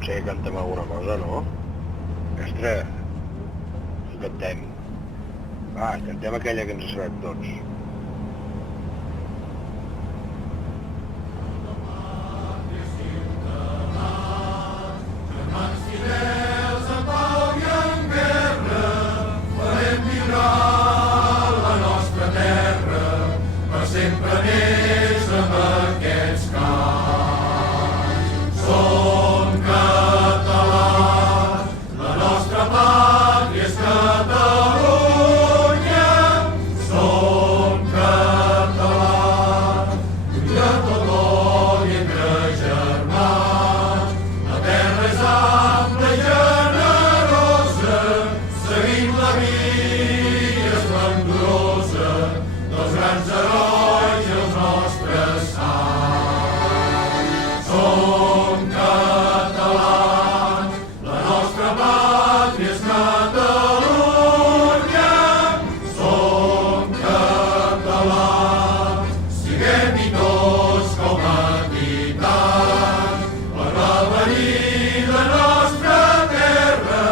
potser cantem alguna cosa, no? Mestre, cantem. Va, cantem aquella que ens sabem tots. Sempre més amb aquests cants. Som catalans, la nostra pàtria és Catalunya. Som catalans, lluny de tot l'odi entre germans. La terra és ampla i generosa, seguim la via esplendorosa dels grans herois. Som catalans, la nostra pàtria és Catalunya. Som catalans, siguem-hi tots com a titans per va venir la nostra terra.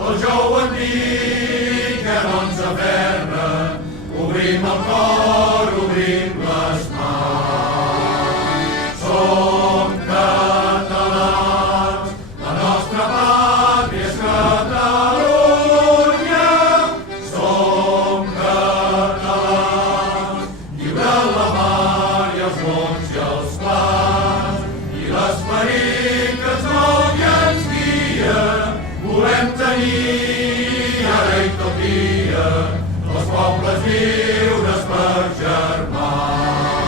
El jou antic que no ens aferra, obrim el cor, obrim les mans. Som catalans, la nostra pàtria és Catalunya. Som catalans, lliure la mar i els mons i els plans, i l'esperit que ens mou i ens guia. Volem tenir ara i tot dia els pobles lliures per germans.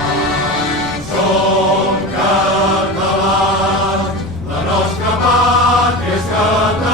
Som catalans, la nostra pàtria és Catalunya.